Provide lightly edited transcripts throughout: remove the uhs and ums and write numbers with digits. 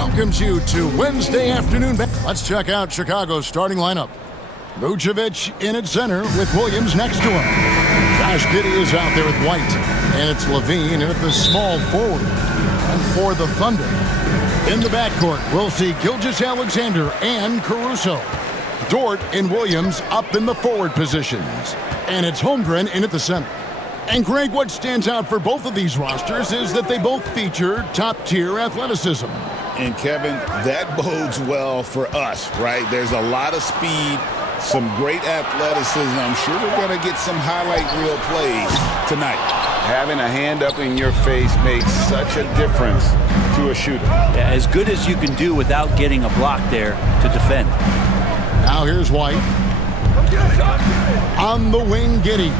welcomes you to Wednesday afternoon. Let's check out Chicago's starting lineup. Vucevic in at center with Williams next to him. Josh Giddey is out there with White. And it's LaVine in at the small forward. And for the Thunder, in the backcourt, we'll see Gilgeous-Alexander and Caruso. Dort and Williams up in the forward positions. And it's Holmgren in at the center. And Greg, what stands out for both of these rosters is that they both feature top-tier athleticism. And Kevin, that bodes well for us, right? There's a lot of speed, some great athleticism. I'm sure we're going to get some highlight reel plays tonight. Having a hand up in your face makes such a difference to a shooter. Yeah, as good as you can do without getting a block there to defend. Now here's White. On the wing, Giddey.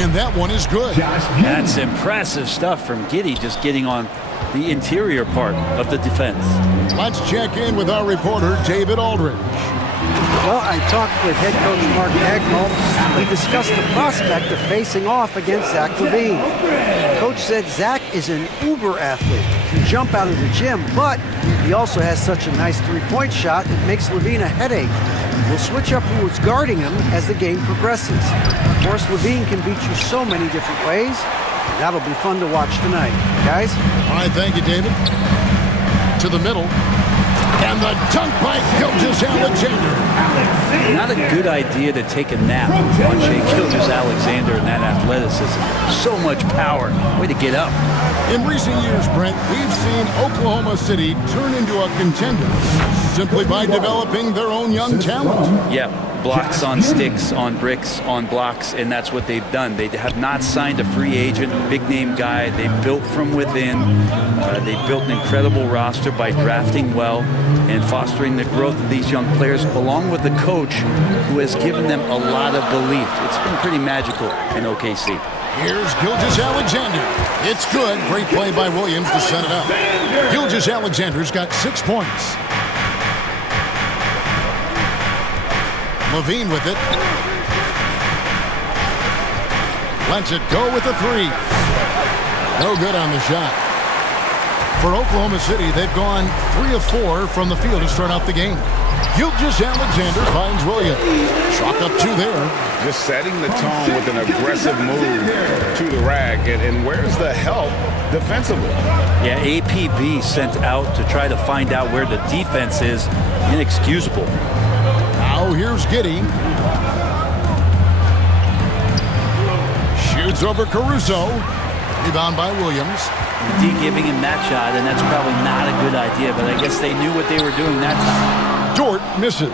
And that one is good. That's impressive stuff from Giddey, just getting on the interior part of the defense. Let's check in with our reporter, David Aldridge. Well, I talked with head coach Mark Daigneault. We discussed the prospect of facing off against Zach LaVine. Coach said Zach is an uber athlete, can jump out of the gym, but he also has such a nice three-point shot that makes LaVine a headache. We'll switch up who's guarding him as the game progresses. Of course, LaVine can beat you so many different ways. That'll be fun to watch tonight. Guys? All right, thank you, David. To the middle. And the dunk by Gilgeous-Alexander. Not a good idea to take a nap on Shai Gilgeous-Alexander and that athleticism. So much power. Way to get up. In recent years, Brent, we've seen Oklahoma City turn into a contender simply by developing their own young talent. Yeah, blocks on sticks, on bricks, on blocks, and that's what they've done. They have not signed a free agent, big-name guy. They built from within. They built an incredible roster by drafting well and fostering the growth of these young players, along with the coach who has given them a lot of belief. It's been pretty magical in OKC. Here's Gilgeous-Alexander. It's good. Great play by Williams to set it up. Gilgeous-Alexander's got 6 points. LaVine with it. Lets it go with a three. No good on the shot. For Oklahoma City, they've gone 3 of 4 from the field to start out the game. Gilgeous-Alexander finds Williams. Chalk up 2 there. Just setting the tone with an aggressive move to the rack. And where's the help defensively? Yeah, APB sent out to try to find out where the defense is. Inexcusable. Now here's Giddey. Shoots over Caruso. Rebound by Williams. D giving him that shot, and that's probably not a good idea, but I guess they knew what they were doing that time. Dort misses.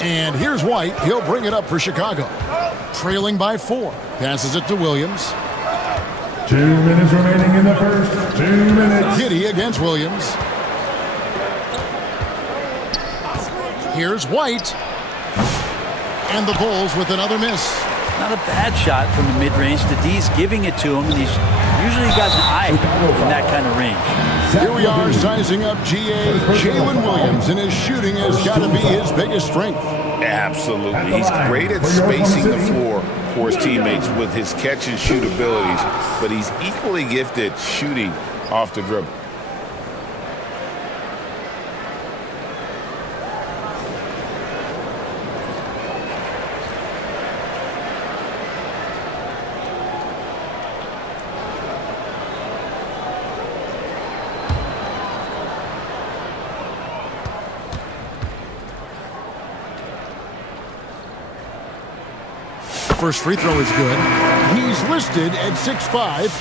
And here's White. He'll bring it up for Chicago. Trailing by 4. Passes it to Williams. 2 minutes remaining in the first. 2 minutes. Giddey against Williams. Here's White. And the Bulls with another miss. Not a bad shot from the mid-range. The D's giving it to him, and he's usually got an eye in that kind of range. Here we are sizing up GA Jalen Williams, and his shooting has got to be his biggest strength. Absolutely. He's great at spacing the floor for his teammates with his catch and shoot abilities, but he's equally gifted shooting off the dribble. First free throw is good. He's listed at 6'5",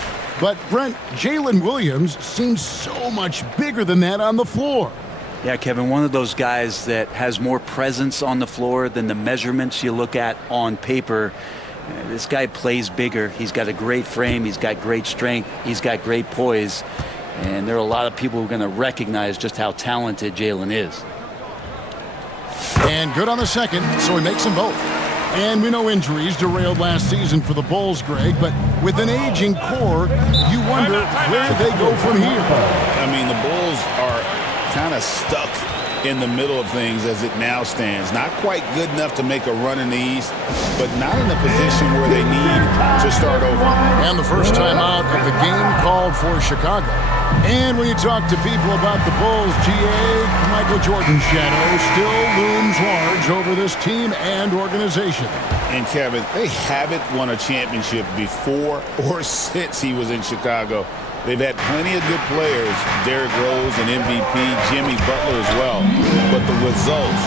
but Brent, Jalen Williams seems so much bigger than that on the floor. Yeah, Kevin, one of those guys that has more presence on the floor than the measurements you look at on paper. This guy plays bigger. He's got a great frame. He's got great strength. He's got great poise. And there are a lot of people who are going to recognize just how talented Jalen is. And good on the second, so he makes them both. And we know injuries derailed last season for the Bulls, Greg, but with an aging core, you wonder where they go from here. I mean, the Bulls are kind of stuck in the middle of things as it now stands. Not quite good enough to make a run in the East, but not in a position where they need to start over. And the first time out of the game called for Chicago. And when you talk to people about the Bulls, GA, Michael Jordan's shadow still looms large over this team and organization. And Kevin, they haven't won a championship before or since he was in Chicago. They've had plenty of good players, Derrick Rose and MVP, Jimmy Butler as well, but the results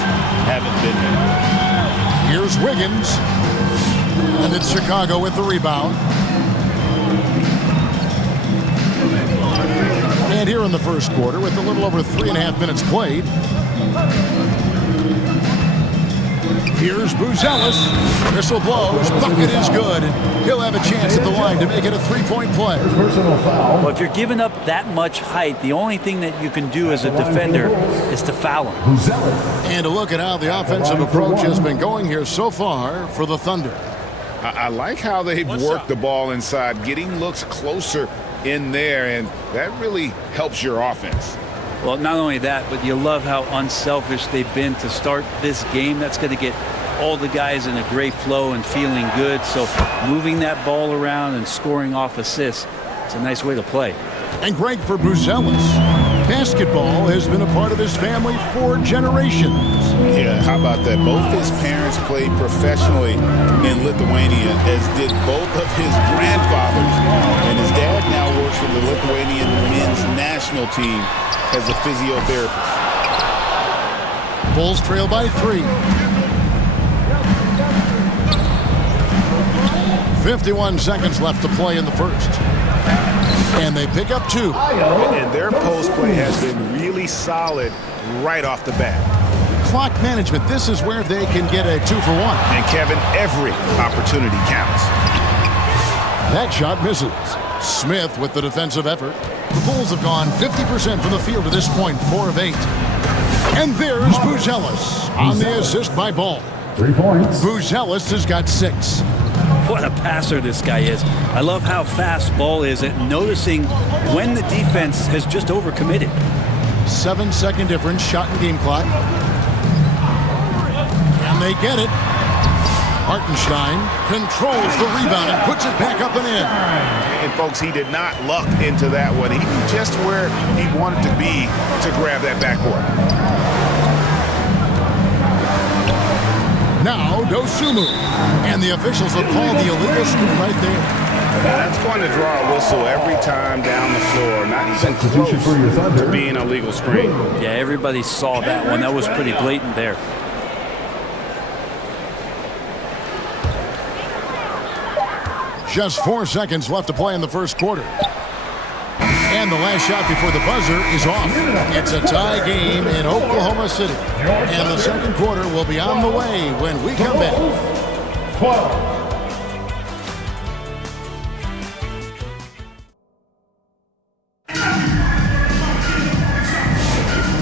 haven't been there. Here's Wiggins, and it's Chicago with the rebound. And here in the first quarter, with a little over 3.5 minutes played, here's Buzelis. Whistle blows. Bucket is good. He'll have a chance at the line to make it a three-point play. Personal foul. Well, if you're giving up that much height, the only thing that you can do as a defender is to foul him. And a look at how the offensive approach has been going here so far for the Thunder. I like how they've worked the ball inside, getting looks closer in there, and that really helps your offense. Well, not only that, but you love how unselfish they've been to start this game. That's going to get all the guys in a great flow and feeling good. So moving that ball around and scoring off assists, it's a nice way to play. And great for Buzelis. Basketball has been a part of his family for generations. Yeah, how about that? Both his parents played professionally in Lithuania, as did both of his grandfathers. And his dad now works for the Lithuanian men's national team as a physiotherapist. Bulls trail by 3. 51 seconds left to play in the first. And they pick up 2. And their post play has been really solid right off the bat. Clock management, this is where they can get a 2-for-1. And Kevin, every opportunity counts. That shot misses. Smith with the defensive effort. The Bulls have gone 50% from the field to this point, 4 of 8. And there's Buzelis on the assist by Ball. 3 points. Buzelis has got 6. What a passer this guy is. I love how fast Ball is at noticing when the defense has just overcommitted. 7-second difference, shot and game clock. Can they get it? Hartenstein controls the rebound and puts it back up and in. And folks, he did not luck into that one. He knew just where he wanted to be to grab that backboard. Now Dosunmu, and the officials will call the illegal screen right there. That's going to draw a whistle every time down the floor. Not even Substitution for your close Thunder. to being a legal screen. Yeah, everybody saw that one. That was pretty blatant there. Just 4 seconds left to play in the first quarter. And the last shot before the buzzer is off. It's a tie game in Oklahoma City. And the second quarter will be on the way when we come back. 12.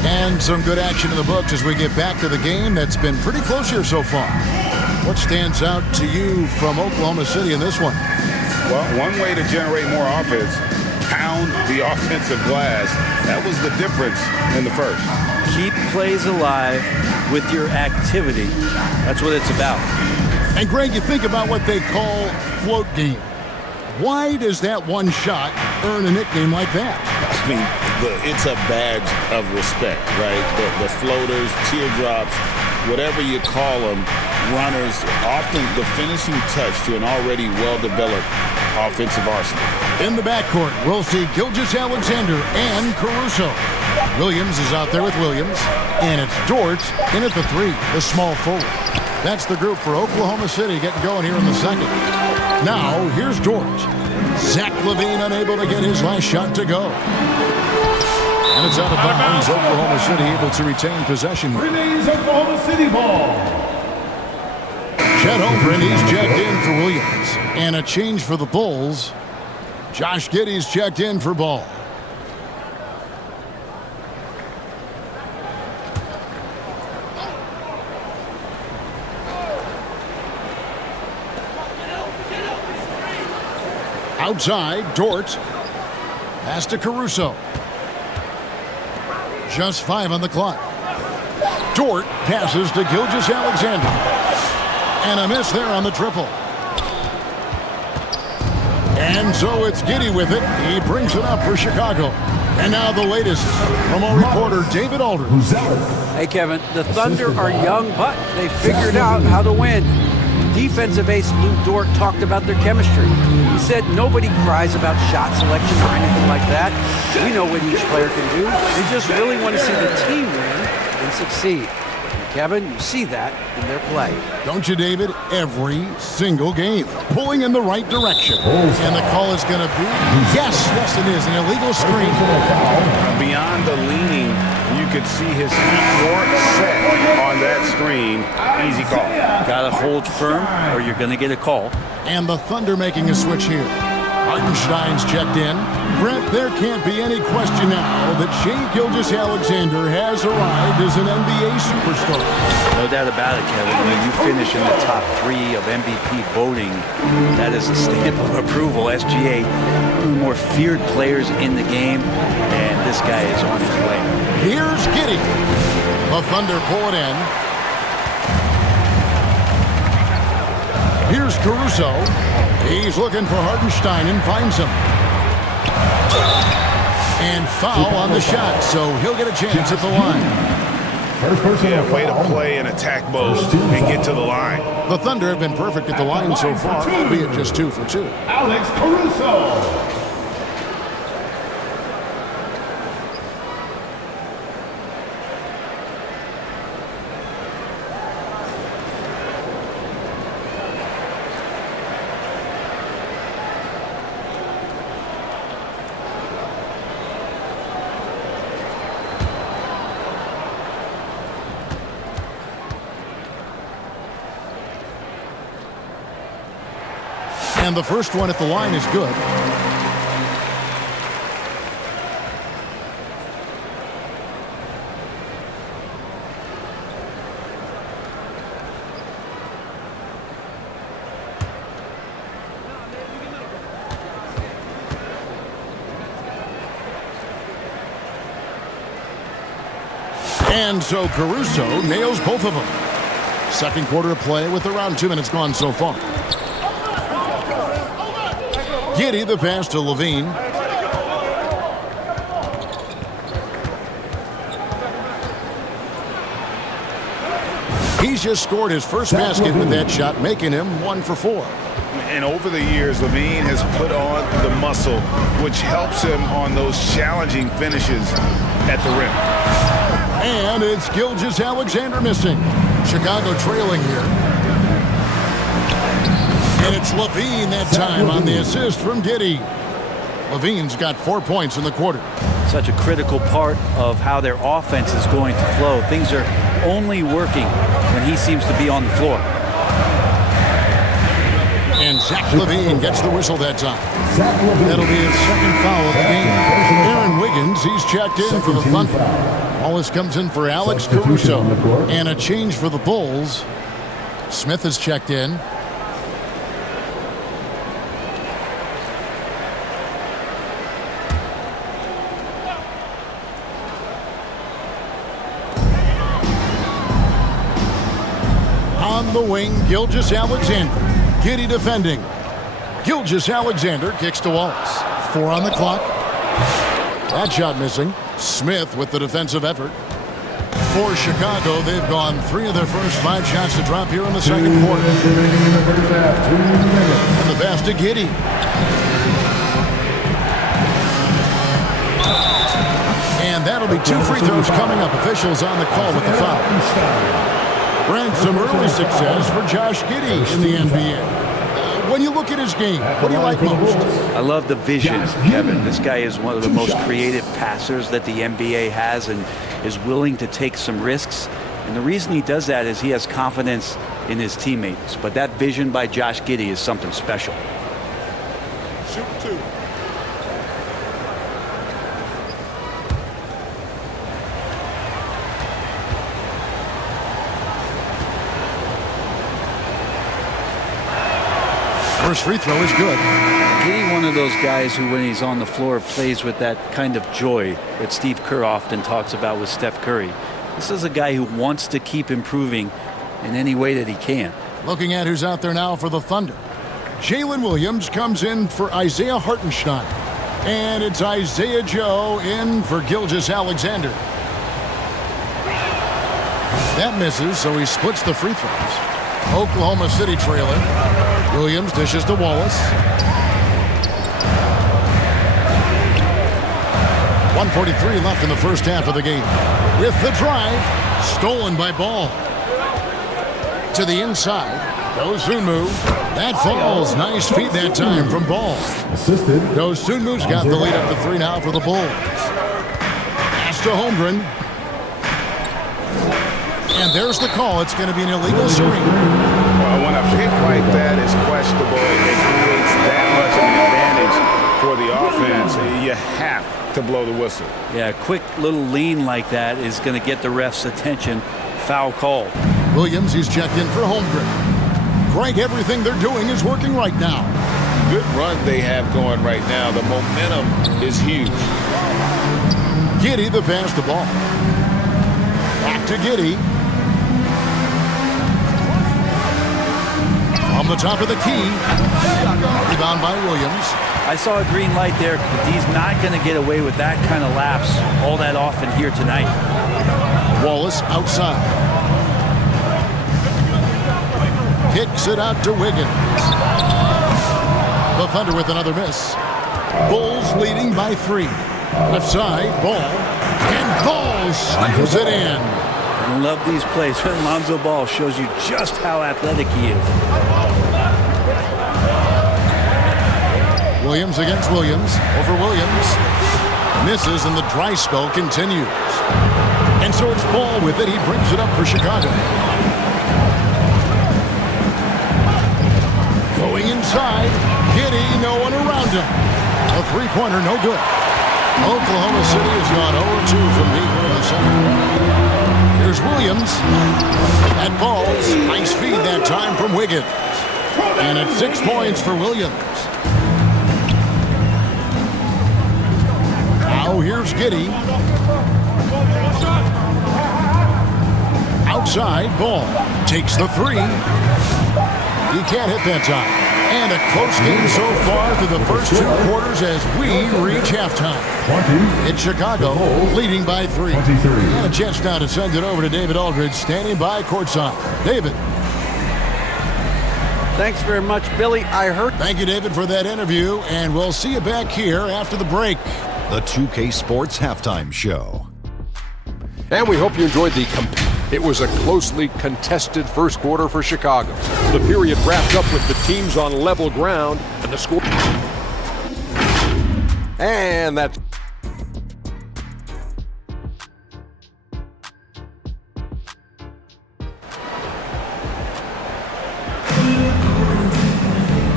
And some good action in the books as we get back to the game that's been pretty close here so far. What stands out to you from Oklahoma City in this one? Well, one way to generate more offense, pound the offensive glass. That was the difference in the first. Keep plays alive with your activity. That's what it's about. And Greg, you think about what they call float game. Why does that one shot earn a nickname like that? I mean, it's a badge of respect, right? The floaters, teardrops, whatever you call them, runners, often the finishing touch to an already well-developed offensive arsenal. In the backcourt, we'll see Gilgeous-Alexander and Caruso. Williams is out there with Williams, and it's Dort in at the 3, the small forward. That's the group for Oklahoma City getting going here in the second. Now, here's Dort. Zach LaVine unable to get his last shot to go. And it's out of bounds. Oklahoma City able to retain possession here. Remains Oklahoma City ball. Chet Holmgren, he's checked in for Williams. And a change for the Bulls. Josh Giddey's checked in for Ball. Outside, Dort. Pass to Caruso. Just 5 on the clock. Dort passes to Gilgeous-Alexander. And a miss there on the triple. And so it's Giddey with it. He brings it up for Chicago. And now the latest from our reporter, David Aldridge. Hey, Kevin, the Thunder are young, but they figured out how to win. Defensive ace Lou Dort talked about their chemistry. He said nobody cries about shot selection or anything like that. We know what each player can do. They just really want to see the team win and succeed. Kevin, you see that in their play. Don't you, David? Every single game. Pulling in the right direction. And the call is going to be, yes, it is, an illegal screen. Beyond the leaning, you could see his feet weren't set on that screen. Easy call. Got to hold firm or you're going to get a call. And the Thunder making a switch here. Hartenstein's checked in. Brent, there can't be any question now that Shai Gilgeous-Alexander has arrived as an NBA superstar. No doubt about it, Kevin. When you finish in the top 3 of MVP voting, that is a stamp of approval. SGA, one of the more feared players in the game, and this guy is on his way. Here's Giddey. The Thunder pull it in. Here's Caruso. He's looking for Hartenstein and finds him. And foul on the shot, so he'll get a chance at the line. First person Yeah, way to play in attack mode and get to the line. The Thunder have been perfect at the line so far, albeit just 2 for 2. Alex Caruso. And the first one at the line is good. And so Caruso nails both of them. Second quarter of play with around 2 minutes gone so far. Giddey, the pass to Levine. He's just scored his first basket with that shot, making him 1 for 4. And over the years, Levine has put on the muscle, which helps him on those challenging finishes at the rim. And it's Gilgeous-Alexander missing. Chicago trailing here. And it's Levine that time on the assist from Giddey. Levine's got 4 points in the quarter. Such a critical part of how their offense is going to flow. Things are only working when he seems to be on the floor. And Zach Levine gets the whistle that time. That'll be his second foul of the game. Aaron Wiggins, he's checked in for the Thunder. Wallace comes in for Alex Caruso. And a change for the Bulls. Smith is checked in. On the wing, Gilgeous-Alexander. Giddey defending. Gilgeous-Alexander kicks to Wallace. 4 on the clock. That shot missing. Smith with the defensive effort. For Chicago, they've gone 3 of their first 5 shots to drop here in the second quarter. And the pass to Giddey. And that'll be 2 free throws coming up. Officials on the call with the foul. Brent, some early success for Josh Giddey in the NBA. When you look at his game, what do you like most? I love the vision, Kevin. This guy is one of the most creative passers that the NBA has and is willing to take some risks. And the reason he does that is he has confidence in his teammates. But that vision by Josh Giddey is something special. Shoot 2. First free throw is good. Giddey, one of those guys who, when he's on the floor, plays with that kind of joy that Steve Kerr often talks about with Steph Curry. This is a guy who wants to keep improving in any way that he can. Looking at who's out there now for the Thunder. Jalen Williams comes in for Isaiah Hartenstein. And it's Isaiah Joe in for Gilgeous-Alexander. That misses, so he splits the free throws. Oklahoma City trailing. Williams dishes to Wallace. 1:43 left in the first half of the game. With the drive, stolen by Ball. To the inside, Dosunmu. That falls. Nice feed that time from Ball. Assisted. Dosunmu's got the lead up to 3 now for the Bulls. Pass to Holmgren. And there's the call. It's going to be an illegal screen. Well, when a pick like that is questionable, it creates that much of an advantage for the offense. You have to blow the whistle. Yeah, a quick little lean like that is going to get the ref's attention. Foul call. Williams, he's checked in for Holmgren. Greg, everything they're doing is working right now. Good run they have going right now. The momentum is huge. Giddey the pass the ball. Back to Giddey. From the top of the key. Rebound by Williams. I saw a green light there, but he's not going to get away with that kind of lapse all that often here tonight. Wallace outside. Kicks it out to Wiggins. The Thunder with another miss. Bulls leading by 3. Left side, Ball. And Ball slams it in. I love these plays when Lonzo Ball shows you just how athletic he is. Williams against Williams. Over Williams. Misses and the dry spell continues. And so it's Ball with it. He brings it up for Chicago. Going inside. Giddey, no one around him. A three-pointer, no good. Oklahoma City has gone 0-2 from deep here in the center. Here's Williams. That Ball's nice feed that time from Wiggins. And it's 6 points for Williams. Now here's Giddey. Outside, Ball takes the 3. He can't hit that time. And a close game so far through the first 2 quarters as we reach halftime. 20. It's Chicago leading by 3. 23. And a chance now to send it over to David Aldridge standing by courtside. David. Thanks very much, Billy. I heard. Thank you, David, for that interview. And we'll see you back here after the break. The 2K Sports Halftime Show. And we hope you enjoyed It was a closely contested first quarter for Chicago. The period wrapped up with the teams on level ground and the score. And that's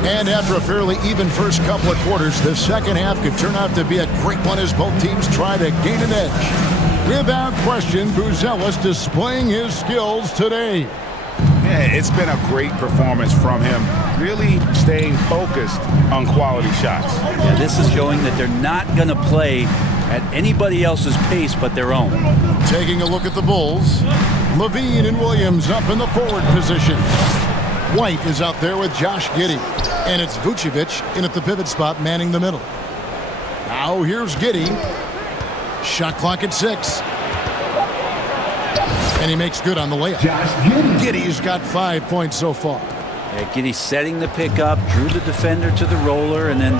And after a fairly even first couple of quarters, the second half could turn out to be a great one as both teams try to gain an edge. Without question, Buzelis displaying his skills today. Yeah, it's been a great performance from him. Really staying focused on quality shots. Yeah, this is showing that they're not going to play at anybody else's pace but their own. Taking a look at the Bulls, Levine and Williams up in the forward position. White is out there with Josh Giddey. And it's Vucevic in at the pivot spot manning the middle. Now here's Giddey. Shot clock at 6. And he makes good on the layup. Giddey's got 5 points so far. Yeah, Giddey setting the pick up, drew the defender to the roller, and then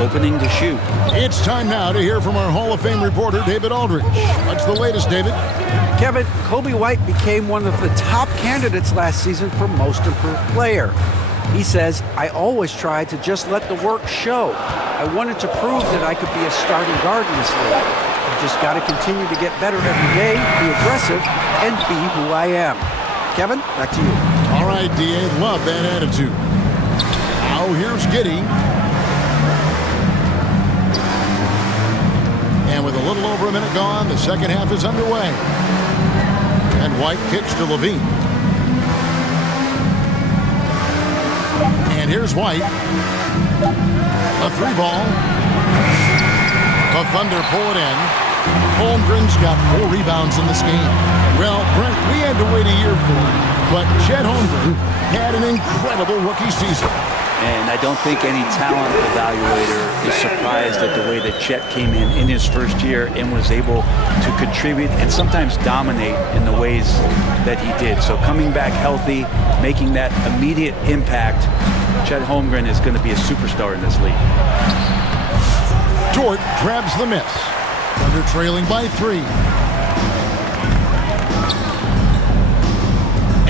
opening to shoot. It's time now to hear from our Hall of Fame reporter, David Aldridge. What's the latest, David? Kevin, Kobe White became one of the top candidates last season for Most Improved Player. He says, I always tried to just let the work show. I wanted to prove that I could be a starting guard in this league. I just got to continue to get better every day, be aggressive, and be who I am. Kevin, back to you. All right, D.A., love that attitude. Now here's Giddey. And with a little over a minute gone, the second half is underway. And White kicks to Levine. And here's White. A 3 ball. The Thunder pull it in. Holmgren's got 4 rebounds in this game. Well, Brent, we had to wait a year for it, but Chet Holmgren had an incredible rookie season. And I don't think any talent evaluator is surprised at the way that Chet came in his first year and was able to contribute and sometimes dominate in the ways that he did. So coming back healthy, making that immediate impact, Chet Holmgren is going to be a superstar in this league. Dort grabs the miss. Thunder trailing by 3.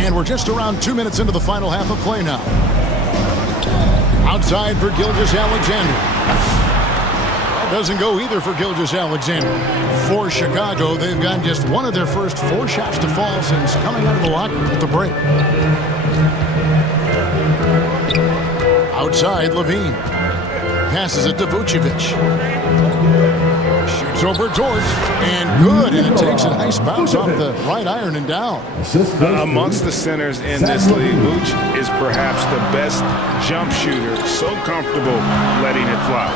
And we're just around 2 minutes into the final half of play now. Outside for Gilgeous-Alexander. That doesn't go either for Gilgeous-Alexander. For Chicago, they've gotten just one of their first 4 shots to fall since coming out of the locker room at the break. Outside, Levine. Passes it to Vucevic. Shoots over Dort. And good. And it takes a nice bounce off the right iron and down. Amongst the centers in this league, Vooch is perhaps the best jump shooter. So comfortable letting it fly.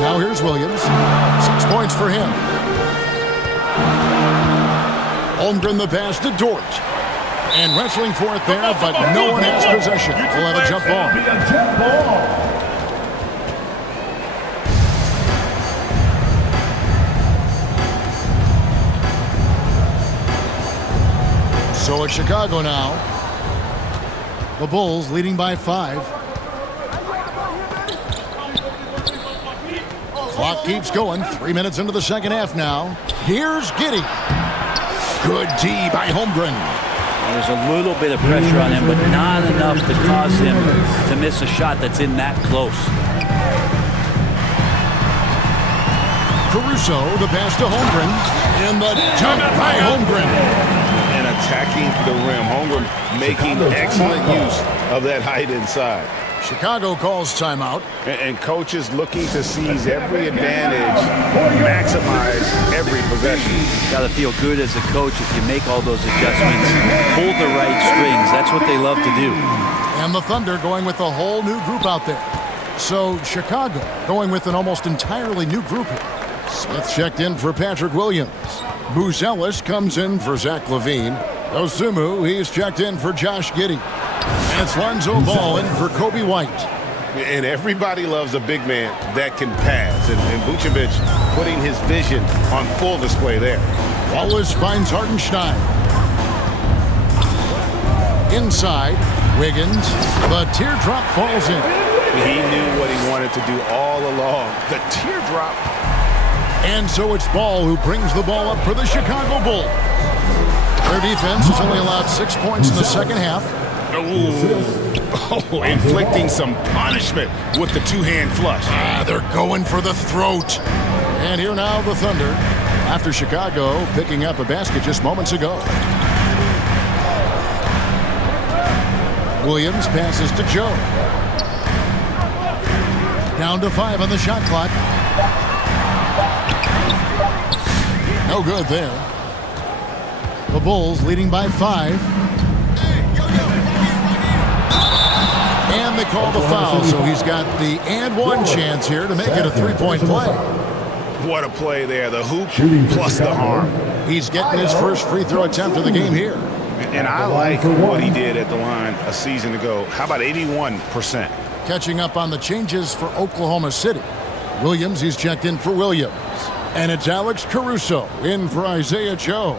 Now here's Williams. 6 points for him. Holmgren the pass to Dort. And wrestling for it there, but no one has possession. We'll have a jump ball. So it's Chicago now. The Bulls leading by 5. Clock keeps going. 3 minutes into the second half now. Here's Giddey. Good D by Holmgren. There's a little bit of pressure on him, but not enough to cause him to miss a shot that's in that close. Caruso, the pass to Holmgren. And the jump by Holmgren. And attacking the rim. Holmgren making excellent use of that height inside. Chicago calls timeout. And coaches looking to seize every advantage, maximize every possession. Got to feel good as a coach if you make all those adjustments, pull the right strings. That's what they love to do. And the Thunder going with a whole new group out there. So Chicago going with an almost entirely new group here. Smith checked in for Patrick Williams. Booz Ellis comes in for Zach LaVine. Osumu, he's checked in for Josh Giddey. And it's Lonzo Ball in for Kobe White. And everybody loves a big man that can pass. And Vucevic putting his vision on full display there. Wallace finds Hartenstein. Inside, Wiggins. The teardrop falls in. He knew what he wanted to do all along. The teardrop. And so it's Ball who brings the ball up for the Chicago Bulls. Their defense has only allowed 6 points in the second half. Oh, inflicting some punishment with the two-hand flush. They're going for the throat. And here now the Thunder, after Chicago picking up a basket just moments ago. Williams passes to Joe. Down to 5 on the shot clock. No good there. The Bulls leading by 5. And they call the foul, so he's got the and one chance here to make it a 3-point play. What a play there. The hoop plus the arm. He's getting his first free throw attempt of the game here. And I like what he did at the line a season ago. How about 81%? Catching up on the changes for Oklahoma City. Williams, he's checked in for Williams. And it's Alex Caruso in for Isaiah Joe.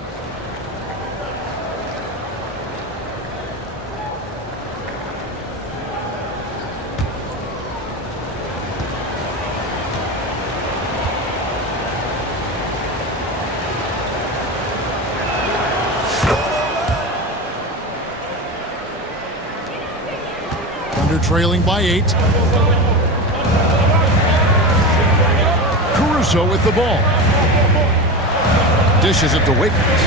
Thunder trailing by 8. Caruso with the ball. Dishes it to Wiggins.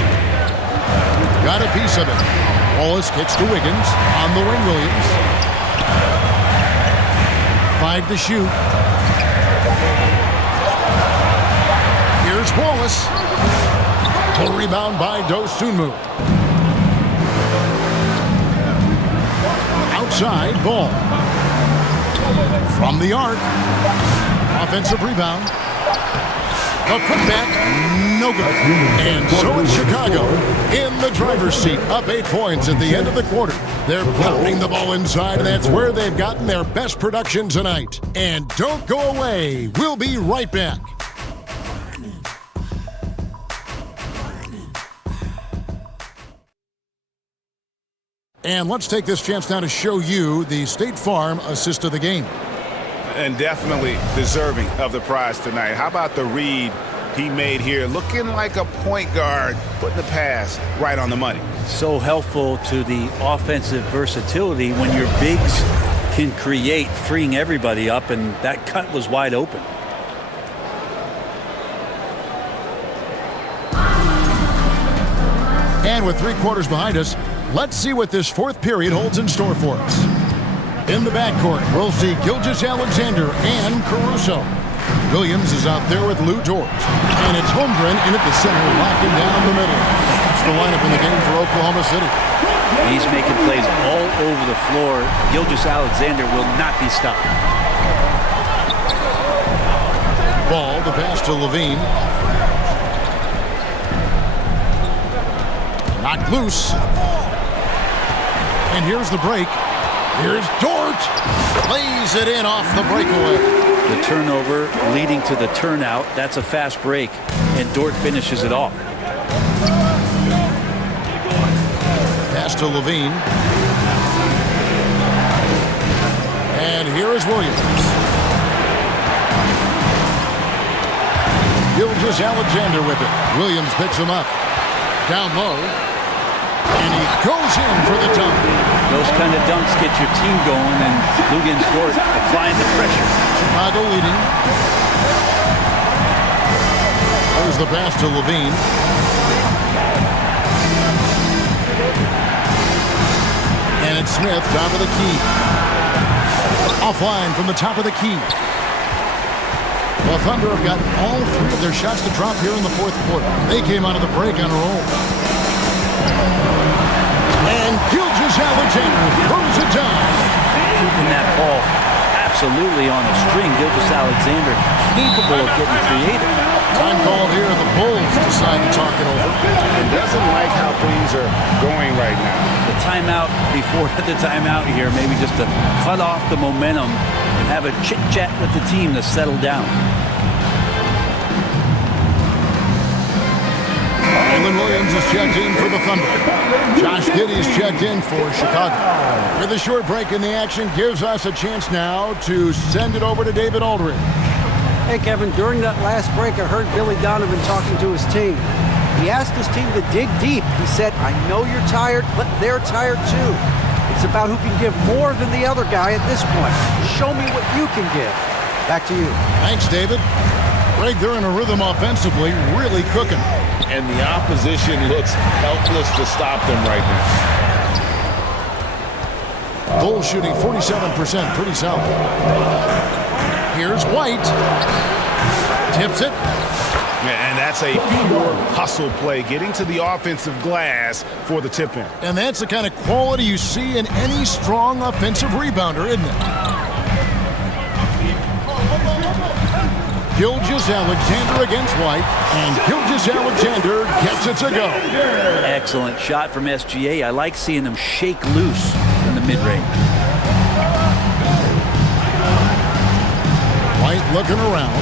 Got a piece of it. Wallace kicks to Wiggins. On the wing, Williams. 5 to shoot. Here's Wallace. The rebound by Dosunmu. Outside, Ball. From the arc. Offensive rebound. The putback, no good. And so it's Chicago in the driver's seat, up 8 points at the end of the quarter. They're pounding the ball inside, and that's where they've gotten their best production tonight. And don't go away. We'll be right back. And let's take this chance now to show you the State Farm assist of the game. And definitely deserving of the prize tonight. How about the read he made here? Looking like a point guard, putting the pass right on the money. So helpful to the offensive versatility when your bigs can create, freeing everybody up, and that cut was wide open. And with 3 quarters behind us, let's see what this 4th period holds in store for us. In the backcourt, we'll see Gilgeous-Alexander and Caruso. Williams is out there with Lou Dort. And it's Holmgren in at the center, locking down the middle. That's the lineup in the game for Oklahoma City. He's making plays all over the floor. Gilgeous-Alexander will not be stopped. Ball, the pass to Levine. Knocked loose. And here's the break. Here's Dort. Lays it in off the breakaway. The turnover leading to the turnout. That's a fast break. And Dort finishes it off. Pass to Levine. And here is Williams. Gilgeous-Alexander with it. Williams picks him up. Down low. And he goes in for the dunk. Those kind of dunks get your team going, and Luguentz Dort applying the pressure. Chicago leading. There's the pass to Levine. And it's Smith, top of the key. Offline from the top of the key. The Thunder have gotten all 3 of their shots to drop here in the 4th quarter. They came out of the break on a roll. And Gilgeous-Alexander throws it down. Keeping that ball absolutely on the string. Gilgeous-Alexander capable of getting creative. Time called here. The Bulls decide to talk it over. And doesn't like how things are going right now. The timeout before the timeout here, maybe just to cut off the momentum and have a chit-chat with the team to settle down. Jalen Williams is checked in for the Thunder. Josh Giddey's checked in for Chicago. With a short break in the action, gives us a chance now to send it over to David Aldridge. Hey, Kevin, during that last break, I heard Billy Donovan talking to his team. He asked his team to dig deep. He said, I know you're tired, but they're tired too. It's about who can give more than the other guy at this point. Show me what you can give. Back to you. Thanks, David. Greg, they're in a rhythm offensively, really cooking. And the opposition looks helpless to stop them right now. Bulls shooting 47%, pretty solid. Here's White. Tips it. And that's a pure hustle play, getting to the offensive glass for the tip-in. And that's the kind of quality you see in any strong offensive rebounder, isn't it? Gilgeous-Alexander against White, and Gilgeous-Alexander gets it to go. Excellent shot from SGA. I like seeing them shake loose in the mid-range. White looking around.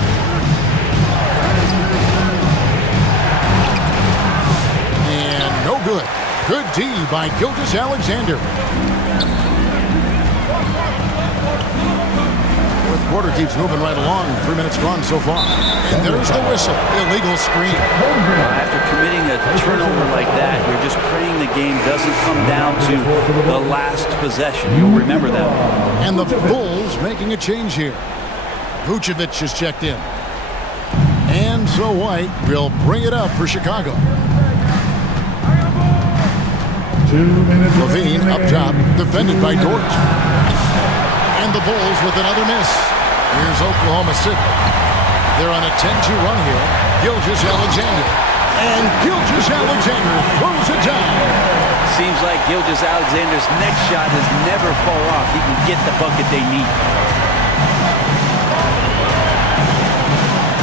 And no good. Good D by Gilgeous-Alexander. Quarter keeps moving right along. 3 minutes gone so far. And there's the whistle. Illegal screen. After committing a turnover like that, you're just praying the game doesn't come down to the last possession. You'll remember that. And the Bulls making a change here. Vucevic is checked in. And so White will bring it up for Chicago. 2 minutes. Levine up top, defended by Dort. And the Bulls with another miss. Here's Oklahoma City. They're on a 10-2 run here. Gilgeous-Alexander. And Gilgeous-Alexander throws it down. Seems like Gilgeous-Alexander's next shot is never far off. He can get the bucket they need.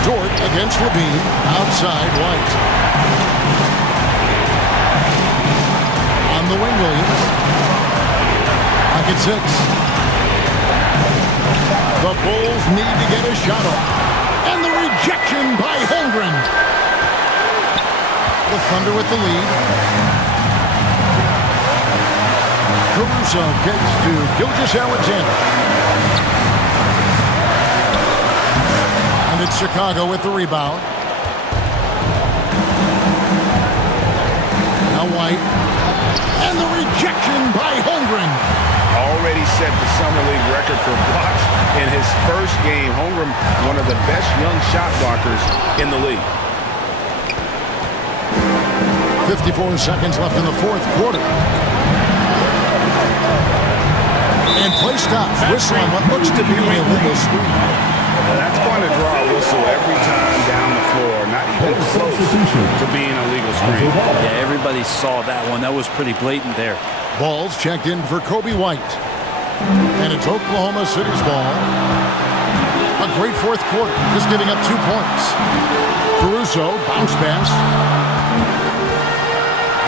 Dort against Levine. Outside White. On the wing, Williams. Pocket 6. The Bulls need to get a shot off. And the rejection by Holmgren. The Thunder with the lead. Caruso gets to Gilgeous-Alexander. And it's Chicago with the rebound. Now White. And the rejection by Holmgren. Already set the Summer League record for blocks in his first game. Holmgren, one of the best young shot blockers in the league. 54 seconds left in the fourth quarter. And play stops. Whistle on what looks to be a illegal screen. That's going to draw a whistle every time down the floor. Not even close to being a legal screen. Yeah, everybody saw that one. That was pretty blatant there. Balls checked in for Kobe White. And it's Oklahoma City's ball. A great fourth quarter, just giving up 2 points. Caruso, bounce pass.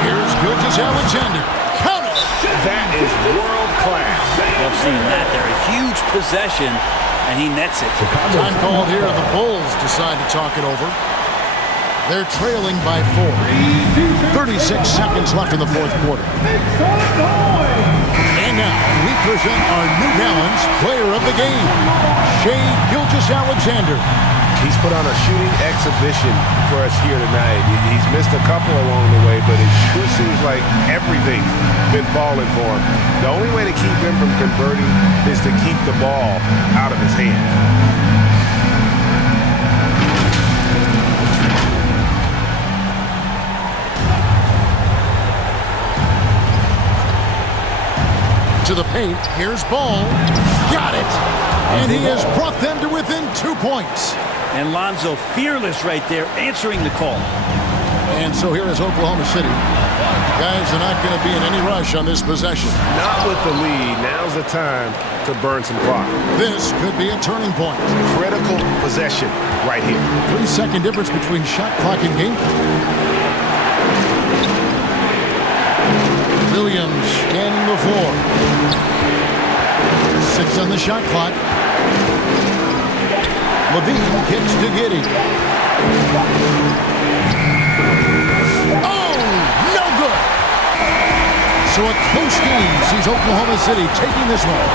Here's Gilgeous-Alexander. Count it! That is world class. I've seen that there. A huge possession, and he nets it. Time called here. The Bulls decide to talk it over. They're trailing by 4. 36 seconds left in the fourth quarter. And now we present our New Balance player of the game, Shai Gilgeous-Alexander. He's put on a shooting exhibition for us here tonight. He's missed a couple along the way, but it sure seems like everything's been falling for him. The only way to keep him from converting is to keep the ball out of his hand. To the paint, here's Ball. Got it! And he has brought them to within 2 points. And Lonzo fearless right there, answering the call. And so here is Oklahoma City. Guys are not going to be in any rush on this possession. Not with the lead. Now's the time to burn some clock. This could be a turning point. Critical possession right here. 3-second difference between shot clock and game clock. Williams scanning the floor. 6 on the shot clock. Levine kicks to Giddey. Oh, no good. So a close game sees Oklahoma City taking this one.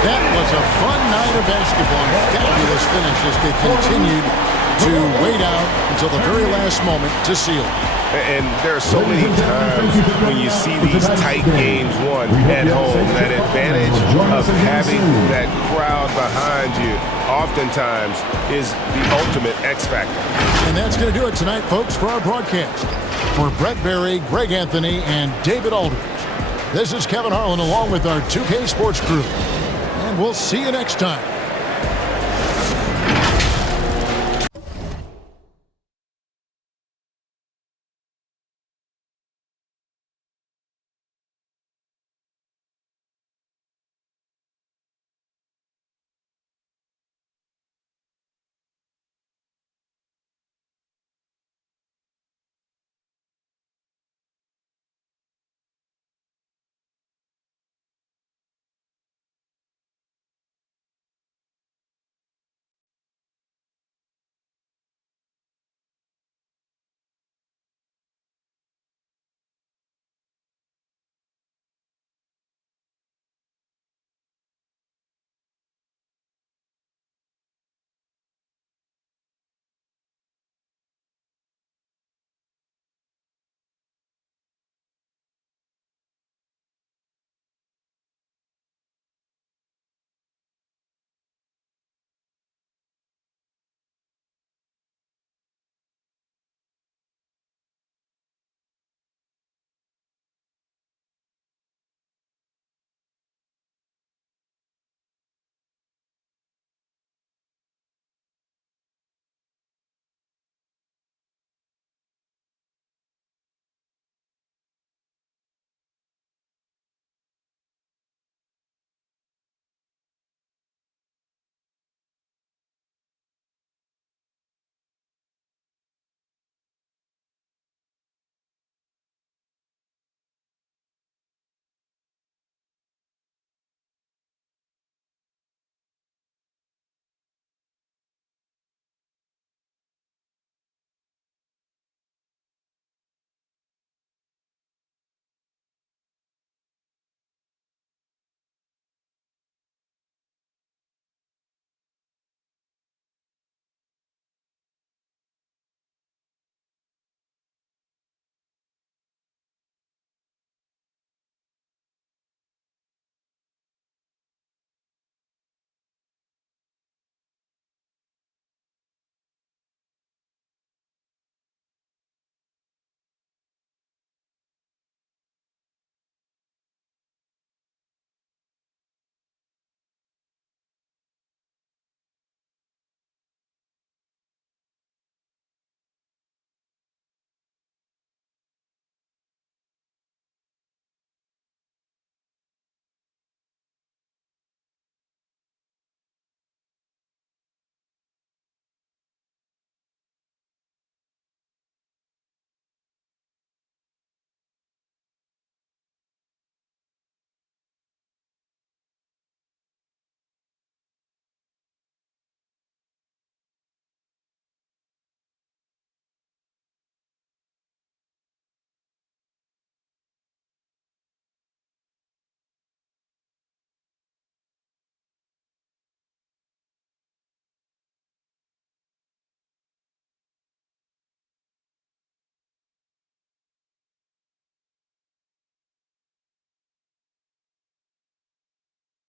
That was a fun night of basketball and fabulous finish as they continued to wait out until the very last moment to seal it. And there are so many times when you see these tight games won at home, that advantage of having that crowd behind you oftentimes is the ultimate X factor. And that's going to do it tonight, folks, for our broadcast. For Brett Berry, Greg Anthony, and David Aldridge, this is Kevin Harlan along with our 2K Sports crew. And we'll see you next time.